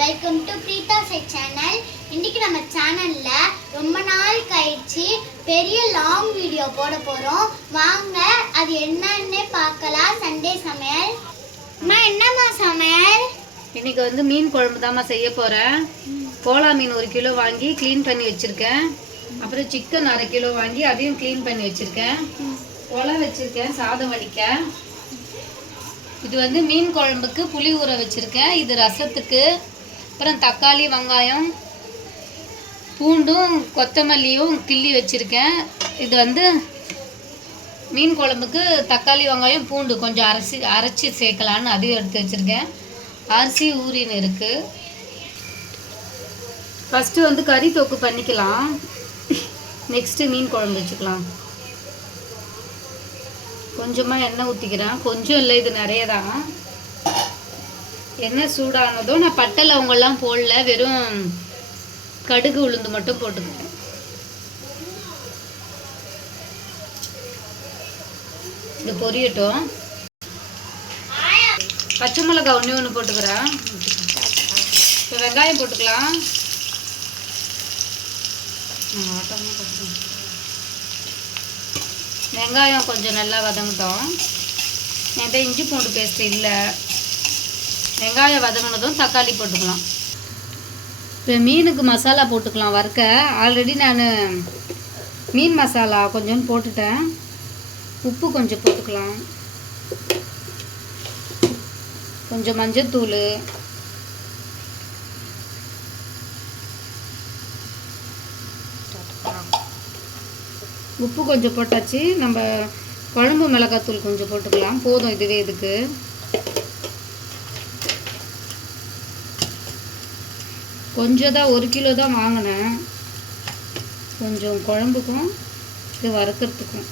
Welcome to Preetha side channel. இன்னைக்கு நம்ம சேனல்ல ரொம்ப நாள் கழிச்சு பெரிய லாங் வீடியோ போட போறோம். வாங்க அது என்னன்னு பார்க்கலாம். சண்டே சமையல். என்னம்மா சமையல்? இன்னைக்கு வந்து மீன் குழம்பு தாம்மா செய்ய போறேன். கோலா மீன் 1 கிலோ வாங்கி க்ளீன் பண்ணி வச்சிருக்கேன். அப்புறம் சிக்கன் 1/2 கிலோ வாங்கி அதையும் க்ளீன் பண்ணி வச்சிருக்கேன். ஒலை வச்சிருக்கேன் சாதம் வடிக்க. இது வந்து மீன் குழம்புக்கு புளி ஊற வச்சிருக்கேன். இது ரசத்துக்கு. அப்புறம் தக்காளி வெங்காயம் பூண்டும் கொத்தமல்லியும் கிள்ளி வச்சிருக்கேன். இது வந்து மீன் குழம்புக்கு தக்காளி வெங்காயம் பூண்டு கொஞ்சம் அரைச்சி சேர்க்கலான்னு அதையும் எடுத்து வச்சிருக்கேன். அரிசி ஊறின்னு இருக்கு. ஃபஸ்ட்டு வந்து கறி தொக்கு பண்ணிக்கலாம். நெக்ஸ்ட்டு மீன் குழம்பு வச்சுக்கலாம். கொஞ்சமாக எண்ணெய் ஊற்றிக்கிறேன். கொஞ்சம் இல்லை, இது நிறைய தான். எண்ணெய் சூடானதும் நான் பட்டை லவங்கெல்லாம் போடல, வெறும் கடுகு உளுந்து மட்டும் போட்டுக்கிறேன். இது பொரியட்டும். பச்சை மிளகா ஒன்று போட்டுக்கிறேன். இப்போ வெங்காயம் போட்டுக்கலாம். வெங்காயம் கொஞ்சம் நல்லா வதங்கட்டும். என்கிட்ட இஞ்சி பூண்டு பேஸ்ட் இல்லை. வெங்காயம் வதங்கினதும் தக்காளி போட்டுக்கலாம். இப்போ மீனுக்கு மசாலா போட்டுக்கலாம். வறுக்க ஆல்ரெடி நான் மீன் மசாலா கொஞ்சம் போட்டுட்டேன். உப்பு கொஞ்சம் போட்டுக்கலாம். கொஞ்சம் மஞ்சத்தூள், உப்பு கொஞ்சம் போட்டாச்சு. நம்ம குழம்பு மிளகாத்தூள் கொஞ்சம் போட்டுக்கலாம். போதும் இதுவே. இதுக்கு கொஞ்சம் தான், 1 கிலோ தான் வாங்கினேன். கொஞ்சம் குழம்புக்கும் இது வறுக்கிறதுக்கும்.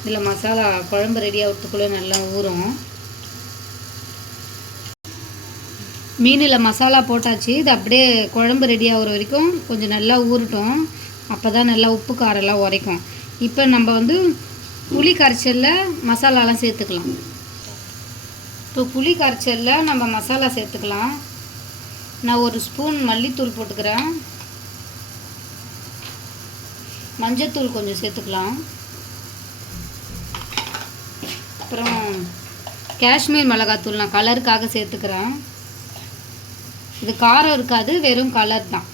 இதில் மசாலா குழம்பு ரெடி ஆகிறதுக்குள்ளே நல்லா ஊறும். மீனில் மசாலா போட்டாச்சு. இது அப்படியே குழம்பு ரெடி ஆகிற வரைக்கும் கொஞ்சம் நல்லா ஊறட்டும். அப்போ தான் நல்லா உப்பு காரெல்லாம் உரைக்கும். இப்போ நம்ம வந்து புளி கரைச்சலில் மசாலாலாம் சேர்த்துக்கலாம். இப்போ புளி கரைச்சலில் நம்ம மசாலா சேர்த்துக்கலாம். நான் 1 ஸ்பூன் மல்லித்தூள் போட்டுக்கிறேன். மஞ்சத்தூள் கொஞ்சம் சேர்த்துக்கலாம். அப்புறம் காஷ்மீர் மிளகாத்தூள் நான் கலருக்காக சேர்த்துக்கிறேன். இது காரம் இருக்காது, வெறும் கலர் தான்.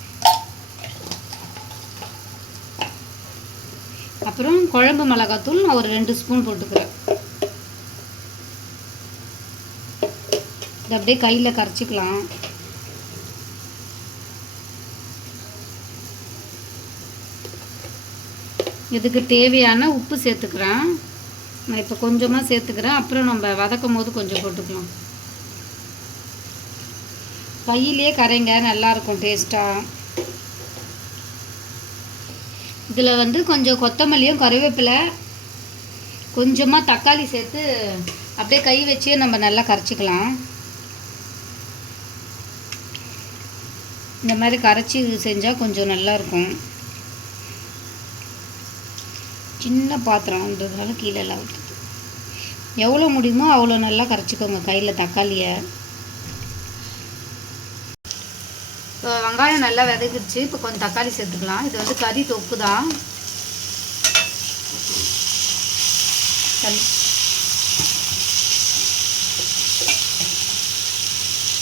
அப்புறம் குழம்பு மிளகாத்தூள் நான் ஒரு 2 ஸ்பூன் போட்டுக்கிறேன். இது அப்படியே கையில் கரைச்சிக்கலாம். இதுக்கு தேவையான உப்பு சேர்த்துக்கிறேன். நான் இப்போ கொஞ்சமாக சேர்த்துக்கிறேன். அப்புறம் நம்ம வதக்கும் போது கொஞ்சம் போட்டுக்கலாம். கையிலே கரைங்க, நல்லாயிருக்கும் டேஸ்ட்டாக. இதில் வந்து கொஞ்சம் கொத்தமல்லியும் கருவேப்பிலை, கொஞ்சமாக தக்காளி சேர்த்து அப்படியே கை வச்சே நம்ம நல்லா கரைச்சிக்கலாம். இந்த மாதிரி கரைச்சி செஞ்சால் கொஞ்சம் நல்லாயிருக்கும். சின்ன பாத்திரம்ன்றதுனால கீழே எல்லாம் ஊற்றுது. எவ்வளோ முடியுமோ அவ்வளோ நல்லா கரைச்சிக்கோங்க கையில் தக்காளியை. இப்போ வெங்காயம் நல்லா விதக்கிடுச்சு. இப்போ கொஞ்சம் தக்காளி சேர்த்துக்கலாம். இது வந்து கறி தொக்கு தான்.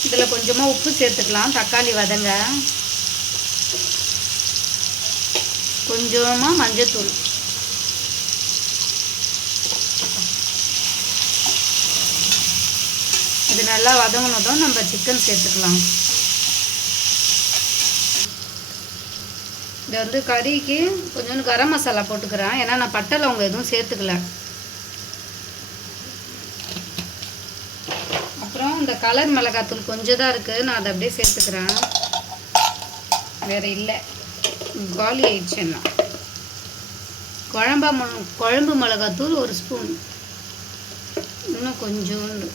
இதில் கொஞ்சமாக உப்பு சேர்த்துக்கலாம். தக்காளி வதங்க. கொஞ்சமாக மஞ்சத்தூள். இது நல்லா வதங்கினதும் நம்ம சிக்கன் சேர்த்துக்கலாம். இது வந்து கறிக்கு கொஞ்சோண்டு கரம் மசாலா போட்டுக்கிறேன். ஏன்னா நான் பட்டை லவங்கம் எதுவும் சேர்த்துக்கல. அப்புறம் இந்த கலர் மிளகாத்தூள் கொஞ்சம் தான் இருக்குது. நான் அதை அப்படியே சேர்த்துக்கிறேன். வேறு இல்லை, காலி ஆயிடுச்சுன்னா. குழம்பு மிளகாத்தூள் 1 ஸ்பூன், இன்னும் கொஞ்சோண்டு.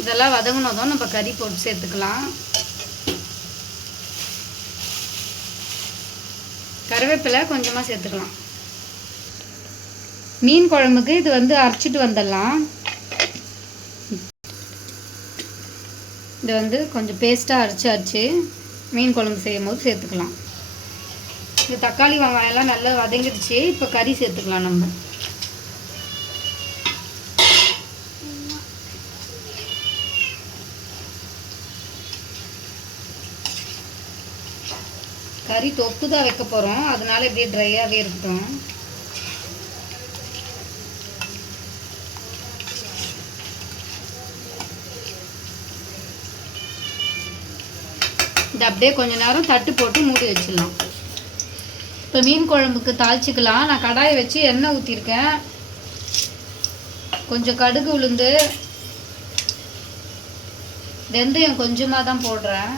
இதெல்லாம் வதங்கினதும் நம்ம கறி போட்டு சேர்த்துக்கலாம். கருவேப்பிலை கொஞ்சமாக சேர்த்துக்கலாம். மீன் குழம்புக்கு இது வந்து அரைச்சிட்டு வந்துடலாம். இது வந்து கொஞ்சம் பேஸ்ட்டாக அரைச்சி மீன் குழம்பு செய்யும் போது சேர்த்துக்கலாம். இந்த தக்காளி வெங்காயம்லாம் நல்லா வதங்கிடுச்சு. இப்போ கறி சேர்த்துக்கலாம். நம்ம கறி தொக்கு தான் வைக்க போகிறோம், அதனால இப்படியே ட்ரையாகவே இருக்கட்டும். இது அப்படியே கொஞ்ச நேரம் தட்டு போட்டு மூடி வச்சிடலாம். இப்போ மீன் குழம்புக்கு தாளிச்சிக்கலாம். நான் கடாயை வச்சு எண்ணெய் ஊற்றிருக்கேன். கொஞ்சம் கடுகு உளுந்து வெந்தயம் கொஞ்சமாக தான் போடுறேன்.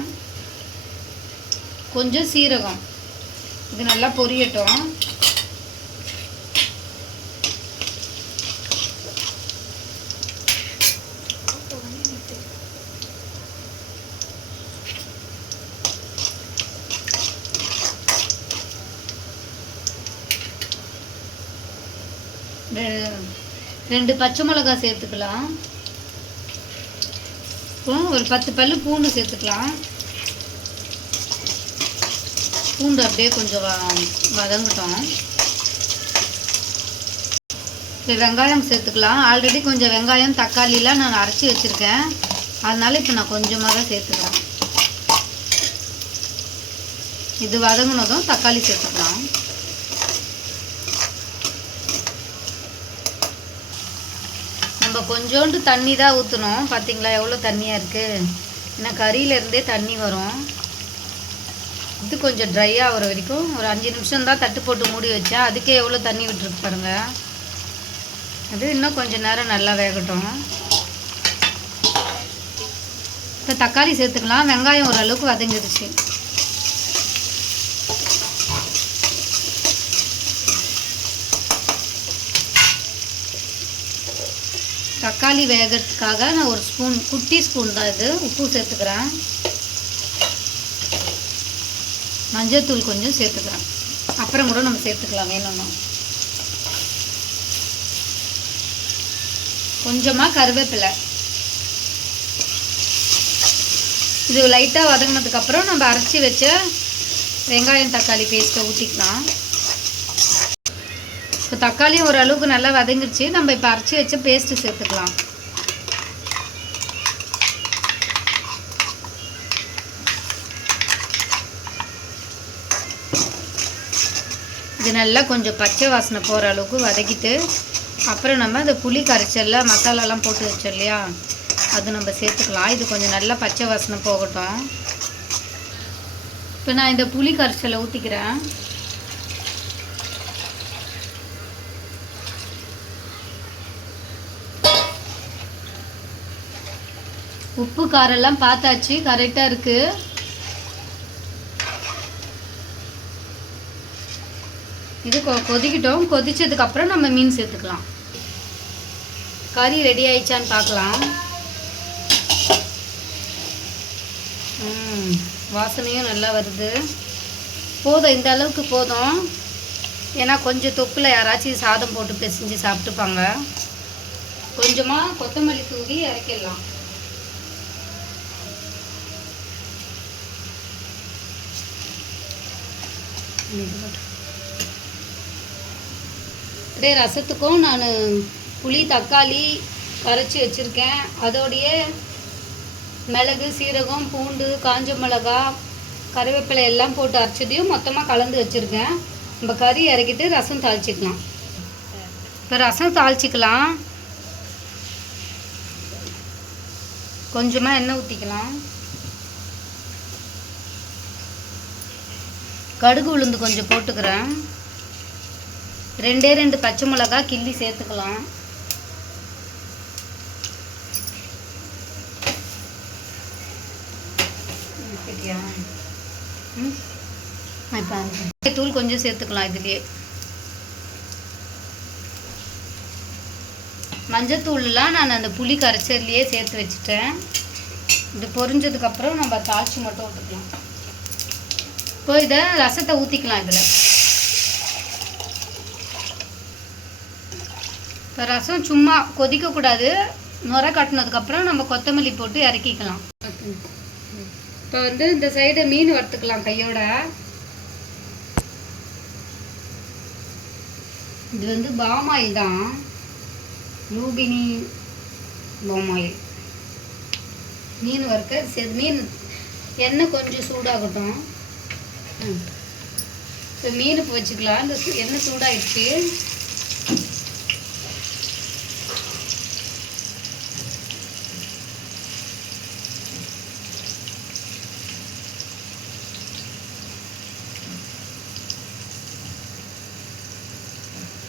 கொஞ்சம் சீரகம். இது நல்லா பொரியட்டும். ரெண்டு பச்சை மிளகாய் சேர்த்துக்கலாம். ஒரு 10 பல்லு பூண்டு சேர்த்துக்கலாம். பூண்டு அப்படியே கொஞ்சம் வதங்கட்டும். இப்போ வெங்காயம் சேர்த்துக்கலாம். ஆல்ரெடி கொஞ்சம் வெங்காயம் தக்காளிலாம் நான் அரைச்சி வச்சுருக்கேன், அதனால இப்போ நான் கொஞ்சமாக தான் சேர்த்துக்கிறேன். இது வதங்கினதும் தக்காளி சேர்த்துக்கலாம். நம்ம கொஞ்சோண்டு தண்ணி தான் ஊற்றணும். பார்த்தீங்களா எவ்வளோ தண்ணியாக இருக்குது? ஏன்னா கறியிலேருந்தே தண்ணி வரும். இது கொஞ்சம் ட்ரை ஆகிற வரைக்கும் ஒரு 5 நிமிஷம் தான் தட்டு போட்டு மூடி வச்சேன். அதுக்கே எவ்வளோ தண்ணி விட்டுருக்கு பாருங்கள். அது இன்னும் கொஞ்சம் நேரம் நல்லா வேகட்டும். இப்போ தக்காளி சேர்த்துக்கலாம். வெங்காயம் ஓரளவுக்கு வதங்கிடுச்சு. தக்காளி வேகிறதுக்காக நான் ஒரு ஸ்பூன், குட்டி ஸ்பூன் தான் இது, உப்பு சேர்த்துக்கிறேன். மஞ்சள்தூள் கொஞ்சம் சேர்த்துக்கிறேன். அப்புறம் கூட நம்ம சேர்த்துக்கலாம் வேணும்னா. கொஞ்சமாக கருவேப்பிலை. இது லைட்டாக வதங்கினதுக்கப்புறம் நம்ம அரைச்சி வச்ச வெங்காயம் தக்காளி பேஸ்ட்டை ஊற்றிக்கலாம். இப்போ தக்காளியும் ஓரளவுக்கு நல்லா வதங்கிடுச்சு. நம்ம இப்போ அரைச்சி வச்ச பேஸ்ட்டு சேர்த்துக்கலாம். இது நல்லா கொஞ்சம் பச்சை வாசனை போகிற அளவுக்கு வதக்கிட்டு அப்புறம் நம்ம இந்த புளி கரைச்சல்ல மசாலாலாம் போட்டு வச்சோம் இல்லையா, அது நம்ம சேர்த்துக்கலாம். இது கொஞ்சம் நல்லா பச்சை வாசனை போகட்டும். இப்போ நான் இந்த புளி கரைச்சலை ஊற்றிக்கிறேன். உப்பு காரெல்லாம் பார்த்தாச்சு, கரெக்டாக இருக்குது. இது கொதிக்கிட்டோம். கொதிச்சதுக்கப்புறம் நம்ம மீன் சேர்த்துக்கலாம். கறி ரெடி ஆயிடுச்சான்னு பார்க்கலாம். வாசனையும் நல்லா வருது. போதும், இந்த அளவுக்கு போதும். ஏன்னா கொஞ்சம் தொப்பில் யாராச்சும் சாதம் போட்டு பிசைஞ்சு சாப்பிட்டுப்பாங்க. கொஞ்சமாக கொத்தமல்லி தூவி இறக்கிடலாம். அப்படியே ரசத்துக்கும் நான் புளி தக்காளி கரைச்சி வச்சுருக்கேன். அதோடைய மிளகு சீரகம் பூண்டு காஞ்ச மிளகா கருவேப்பிலை எல்லாம் போட்டு அரைச்சதையும் மொத்தமாக கலந்து வச்சுருக்கேன். நம்ம கறி இறக்கிட்டு ரசம் தாளிச்சிக்கலாம். இப்போ ரசம் தாளிச்சிக்கலாம். கொஞ்சமாக எண்ணெய் ஊற்றிக்கலாம். கடுகு உளுந்து கொஞ்சம் போட்டுக்கிறேன். 2 பச்சை மிளகா கிள்ளி சேர்த்துக்கலாம். தூள் கொஞ்சம் சேர்த்துக்கலாம். இதுலேயே மஞ்சத்தூள்லாம் நான் அந்த புளி கரைச்சல்லையே சேர்த்து வச்சுட்டேன். இது பொரிஞ்சதுக்கப்புறம் நம்ம தாளிச்சு மட்டும் விட்டுக்கலாம். இப்போ இதை ரசத்தை ஊற்றிக்கலாம். இதில் இப்போ ரசம் சும்மா கொதிக்கக்கூடாது. நுரை கட்டினதுக்கப்புறம் நம்ம கொத்தமல்லி போட்டு இறக்கிக்கலாம். இப்போ வந்து இந்த சைடு மீன் வறுத்துக்கலாம் கையோட. இது வந்து பாமாயில் தான், லூபினி பாமாயில். மீன் வறுக்க சரி, மீன் எண்ணெய் கொஞ்சம் சூடாகட்டும். இப்போ மீன் இப்போ வச்சுக்கலாம். இந்த எண்ணெய் சூடாகிடுச்சு.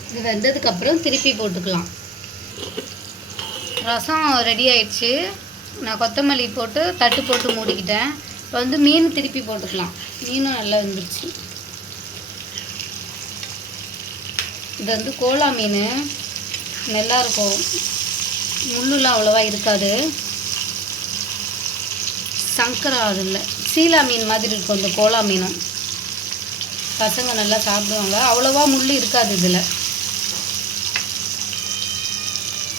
இது வெந்ததுக்கப்புறம் திருப்பி போட்டுக்கலாம். ரசம் ரெடி ஆயிடுச்சு. நான் கொத்தமல்லி போட்டு தட்டு போட்டு மூடிக்கிட்டேன். இப்போ வந்து மீன் திருப்பி போட்டுக்கலாம். மீனும் நல்லா வந்துருச்சு. இது வந்து கோலா மீன், நல்லாயிருக்கும். முள்ளுலாம் அவ்வளோவா இருக்காது. சங்கரா அது இல்லை, சீலா மீன் மாதிரி இருக்கும் இந்த கோலா மீனும். பசங்க நல்லா சாப்பிடுவாங்க. அவ்வளோவா முள் இருக்காது இதில்.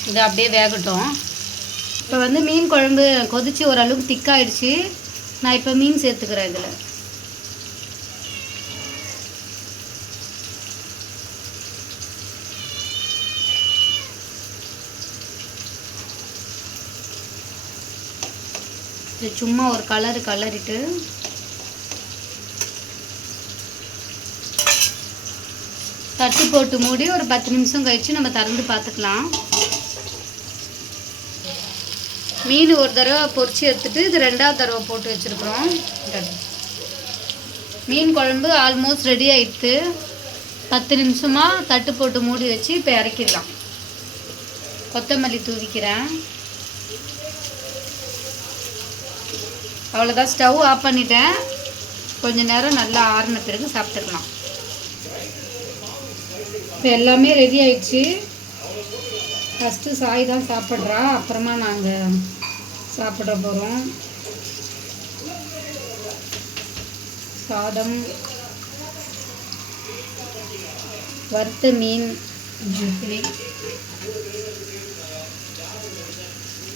இது அப்படியே வேகட்டும். இப்போ வந்து மீன் குழம்பு கொதித்து ஓரளவுக்கு திக்காயிடுச்சு. நான் இப்போ மீன் சேர்த்துக்கிறேன் இதில். இது சும்மா ஒரு கலரிட்டு தட்டு போட்டு மூடி ஒரு 10 நிமிஷம் கழிச்சு நம்ம திறந்து பார்த்துக்கலாம். மீன் ஒரு தடவை பொரிச்சு எடுத்துட்டு இது 2வது தடவை போட்டு வச்சுருக்குறோம். மீன் குழம்பு ஆல்மோஸ்ட் ரெடி ஆகிடுது. 10 நிமிஷமாக தட்டு போட்டு மூடி வச்சு இப்போ இறக்கிடலாம். கொத்தமல்லி தூவிக்கிறேன். அவ்வளோதான், ஸ்டவ் ஆஃப் பண்ணிட்டேன். கொஞ்ச நேரம் நல்லா ஆறின பிறகு சாப்பிட்டுக்கலாம். இப்போ எல்லாமே ரெடி ஆயிடுச்சு. ஃபஸ்ட்டு சாய் தான் சாப்பிட்றா, அப்புறமா நாங்கள் சாப்பிட போகிறோம். சாதம், வறுத்த மீன்,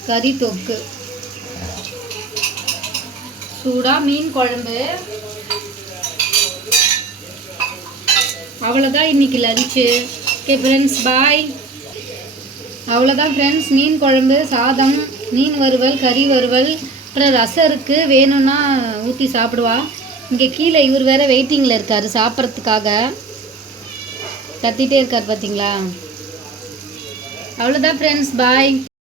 கறி தொக்கு, சூடாக மீன் குழம்பு. அவ்வளோதான் இன்னைக்கு லஞ்சு. ஓகே ஃப்ரெண்ட்ஸ், பாய். அவ்வளோதான் ஃப்ரெண்ட்ஸ், மீன் குழம்பு, சாதம், மீன் வறுவல், கறி வறுவல், அப்புறம் ரசம் இருக்குது. வேணும்னா ஊற்றி சாப்பிடுவா. இங்கே கீழே இவர் வேறு வெயிட்டிங்கில் இருக்கார் சாப்பிட்றதுக்காக. கத்திகிட்டே இருக்கார் பார்த்தீங்களா. அவ்வளோதான் ஃப்ரெண்ட்ஸ், பாய்.